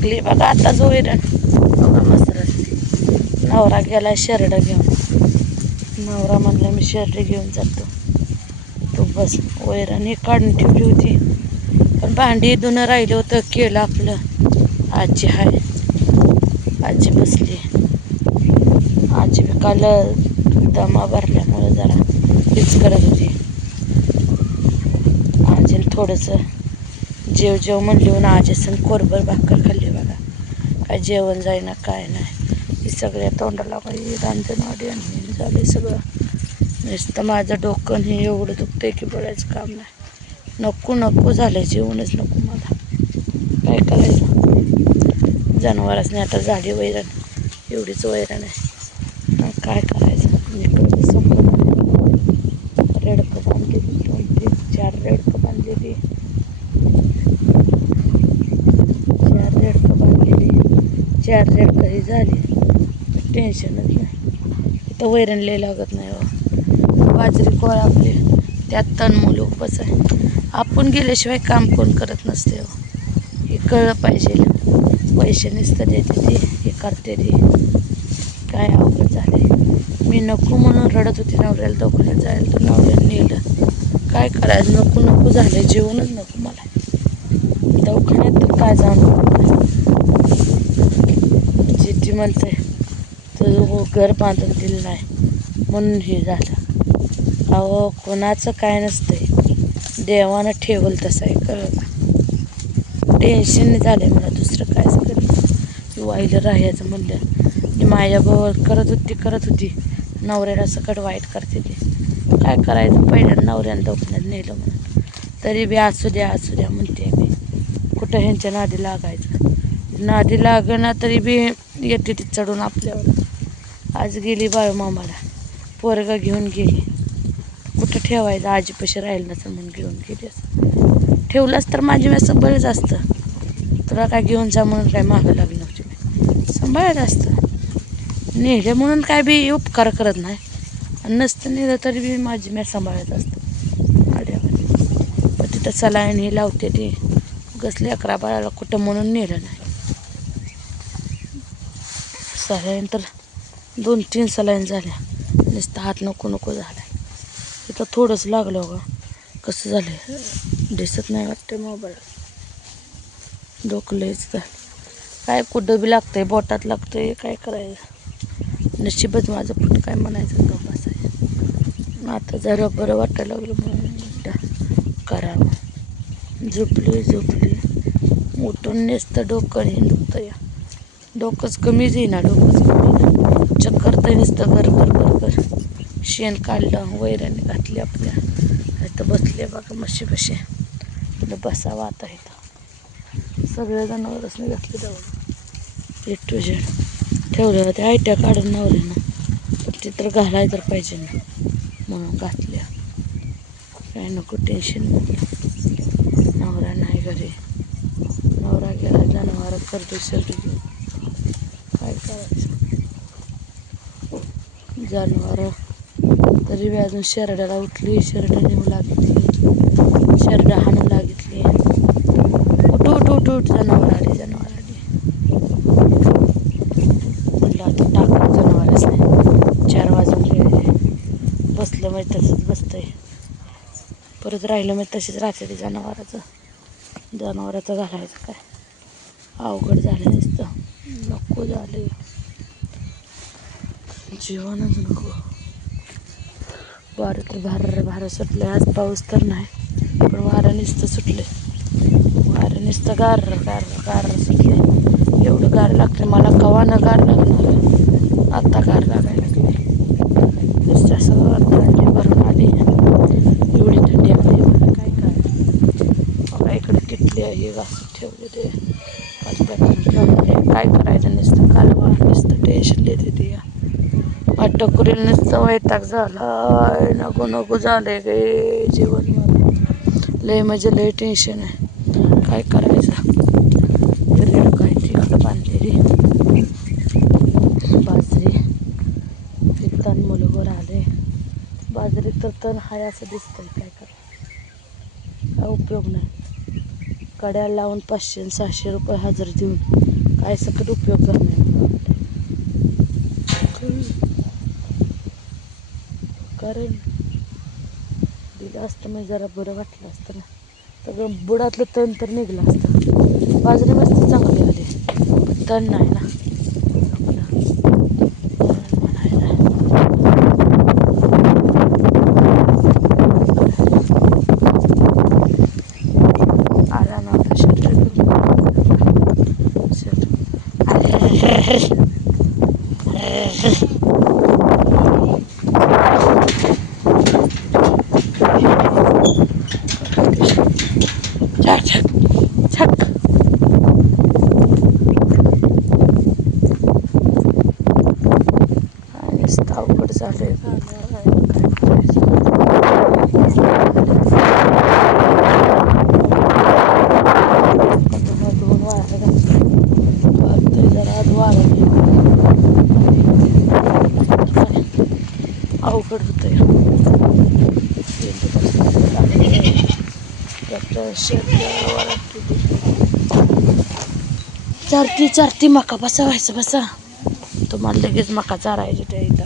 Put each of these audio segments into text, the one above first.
लागली बघा आताच वैरण बघा मस्त रस्ते नवरा गेला शरड घेऊन. नवरा म्हणला मी शर्ट घेऊन जातो. तो बस वैरण ही काढून ठेवली होती. पण भांडी धुणं राहिलं होतं केलं आपलं. आजी हाय. आजी बसली. आजी बी काल दमा भरल्यामुळं जरा हेच करत होती. आजीने थोडंसं जेव जेव म्हणली आजी संग कोरभर भाकर काय जेवण जाईना काय नाही. सगळ्या तोंडाला काही रांजणवाडी आणि झाले सगळं. नुसतं माझं डोकं हे एवढं दुखतंय की बोलायचं काम नाही. नको नको झालं जेवणच नको मला. काय करायचं? जनावरांनी आता झाली वैरण एवढीच वैरण आहे. काय काय करायचं इकडं बसून रेडकं बांधलेली दोन तीन चार रेडकं बांधलेली चार रेडकं बांधलेली चार झाली. टेन्शनच नाही. इथं वैरण लय लागत नाही हो. बाजरी कोळ आपली. त्यात तण मुलं उभंच आहे. आपण गेल्याशिवाय काम कोण करत नसते हो. हे कळलं पाहिजे. पैसे नसतं देते ते. हे करते ते. काय अवघड झाले मी नको म्हणून रडत होती नवऱ्याला दवाखान्यात जायला. तर नवऱ्याला नेलं. काय करायचं? नको नको झालं जेवणच नको मला. दवाखान्यात तर काय जाणं नाही म्हणते तुझं हो घर बांधून दिलं नाही. म्हणून हे झालं. अहो कोणाचं काय नसतंय. देवानं ठेवल तसं आहे कळलं का? टेन्शन झालं मला दुसरं कायच करेल वाईलं राहायचं म्हणलं. मी माझ्याबरोबर करत होती करत होती. नवऱ्याला सकट वाईट करते ती. काय करायचं? पहिल्या नवऱ्यानं दवाखान्यात नेलं म्हणून. तरी बी असू द्या असू द्या म्हणते मी. कुठं ह्यांच्या नादी लागायचं? नादी लागणं तरी बी येते ती चढून आपल्यावर. आज गेली बाळ मामाला. पोरगा घेऊन गेली. कुठं ठेवायचं? आजीपाशी राहील नसेल म्हणून घेऊन गेली असं. ठेवलंच तर माझी मी सांभाळच असतं. तुला काय घेऊन जा म्हणून काय मागं लागलं होती मी. सांभाळत असतं. नेलं म्हणून काय बी उपकार करत नाही. आणि नसतं नेलं तरी बी माझी मी सांभाळत असतं. आड्यावर तिथं सलाईन हे लावते ते. कसले अकरा बाळाला कुठं म्हणून नेलं नाही. झाल्यानंतर दोन तीन सलाईन झाल्या. नुसतं हात नको नको झाला तिथं थोडंच लागलं का कसं झालं दिसत नाही वाटते मोबाईल. डोकलंच झालं काय कुठं बी लागतंय बोटात लागतंय काय करायचं? नशीबच माझं फुट काय म्हणायचं गप बसायचं. आता जरा बरं वाटायला लागलं म्हणून करावं. झोपली झोपली उठून नेसतं डोकं आणि दुखतं या डोकंच कमीच येईना डोकंच कमी चक्कर तर नुसतं घर घर घर घर शेण काढलं वैराने घातली आपल्या. इथं बसले बघा मशी बसे बसावा आता इथं. सगळ्या जनावरसने घातले जाऊ ए टू झेड ठेवल्या होत्या आयट्या काढून नवऱ्यानं पण ते तर घालाय तर पाहिजे ना. म्हणून घातल्या. काय नको टेन्शन नवरा नाही घरी. नवरा गेला जनावर करतो सर्दी घेऊन काय करायचं? जनावर. तरी बी अजून शेरड्याला उठली. शेरड नेऊ लागली. शेरड हाणू लागितली उठ उठ उठ उठ. जनावर आली जनावर आली. म्हटलं आता टाकलं जनावरच नाही. चार वाजून गेले. बसलं मग तसंच बसतंय. परत राहिलं मग तशीच राहते ते जनावराचं. जनावराचं घालायचं काय? अवघड झालं नको झाले. जेवणच नको. वारं तर भार भार सुटलं आज पाऊस तर नाही पण वारं नुसतं सुटले वारं नुसतं गार गार गार सुटले एवढं गार लागते मला कवानं गार लागणार? आत्ता गार लागायला लागले नुसतं असं थंडी भरून आली. एवढी थंडी आली. मला काय काय इकडे किटली आहे. घासून ठेवले ते काय करायचं नुसतं कालवा नुसतं टेन्शन देते ते. टकुरील नुसतं वैताग झाला. नको नको झाले गे जीवन लय म्हणजे लय टेन्शन आहे. काय करायचं? ते काय बांधलेली बाजरी. ते मुलगोर आले बाजरी तर तण हाय असं दिसतंय काय करा काय उपयोग नाही. कड्या लावून पाचशे सहाशे रुपये हजर देऊन काय सकट उपयोग करणार कारण दिलं असतं म्हणजे जरा बरं वाटलं असतं ना. सगळं बुडातलं तण तर निघलं असतं. बाजरी मस्त चांगली आली. पण तण नाही ना आपलं म्हणून म्हणायला आला नव्हता शर्ट शर्ट छक छक छक आणि नुसतं अवघड झालंय काय करायचं दोन वाया घातलं जरा आज वारा अवघड होतंय चारती चारती मका बसा व्हायचं बसा. तुम्हाला लगेच मका चारायची त्या इथं.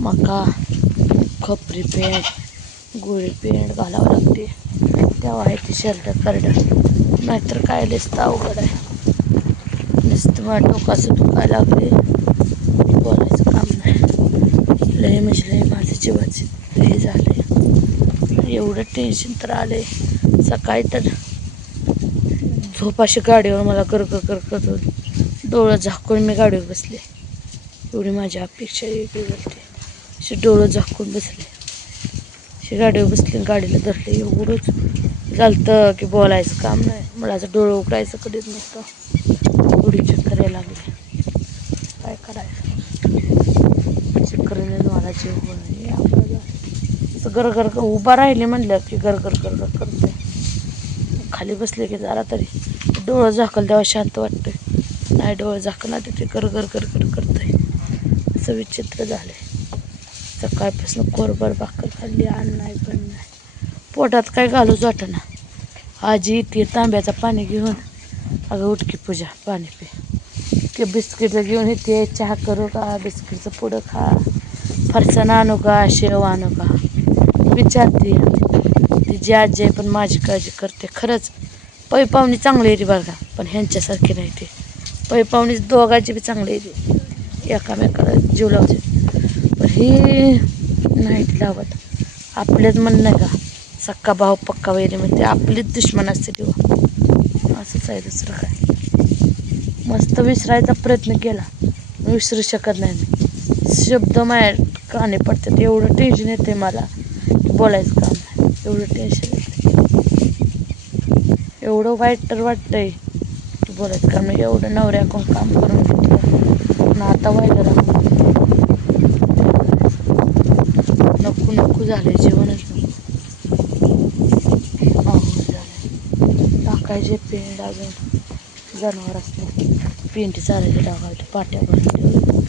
मका खपरी पेंट गुळी पेंट घालावं लागते. तेव्हा आहे ती शर्ट करड. नाहीतर काय लिस्त अवघड आहे. नुसतं मला डोकाचं दुखायला लागले. नाही लय म्हणजे लय माझं जीवाचे हे झाले एवढं टेन्शन तर आले सकाळी तर झोपाशी गाडीवर मला गरगर करकत होत डोळं झाकून मी गाडीवर बसले. एवढी माझी अपेक्षा वेगळी वाटते अशी डोळं झाकून बसले. अशी गाडीवर बसले गाडीला धरले एवढंच झालतं की बोलायचं काम नाही. मला असं डोळं उकडायचं कधीच नसतं एवढी चक्कर यायला लागली. काय करायचं? चक्करीने मला असं गरगर उभा राहिले म्हणलं की गरगर गरगर करते खाली बसले की जरा तरी डोळं झाकल तेव्हा शांत वाटतंय. नाही डोळं झाकला तर ते गरगर गरगर करतंय. असं विचित्र झालंय. सकाळपासून कोरभर भाकर खाल्ली अन्न नाही पण नाही. पोटात काय घालूच वाटेना. आजी ते तांब्याचं पाणी घेऊन अगं उठकी पूजा पाणी पे. ते बिस्किटं घेऊन येते चहा करू का? बिस्किटचं पुडं खा. फरसाण आणू का शेव आणू का विचारते तिची आजी आहे पण माझी काळजी करते. खरंच पै पाहुणी चांगली आहे ती बघा पण ह्यांच्यासारखी नाही ते. पै पाहुणी दोघांची बी चांगली आहे एकामेकाला जीव लावते. पण ही नाही ती लावत. आपलेच म्हणणं नाही का? सक्का भाऊ पक्का वगैरे म्हणते आपलीच दुश्मन असते तेव्हा असंच आहे दुसरं काय? मस्त विसरायचा प्रयत्न केला. विसरू शकत नाही. शब्द माझ्या काने पडतात. एवढं टेन्शन येते मला. बोलायचं काम नाही. एवढं टेन्शन येते एवढं वाईट तर वाटतंय. की बोलायचं काम नाही. एवढं नवऱ्याकडून काम करून घेतलं? पण आता व्हायला नको नको झालं जेवणच नको अवघड टाकायचे पेंट अजून. जनावर असतो पेंट चालायचे टाकायचे पाट्या भरून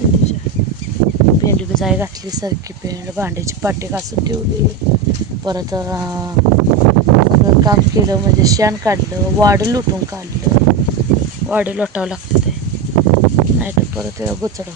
जाय घातली सारखी पेंड भांड्याची पाटी घासून ठेवली. परत काम केलं म्हणजे शेण काढलं वाड लुटून काढलं. वाडं लोटावं लागतं ते. नाही तर परत गोचड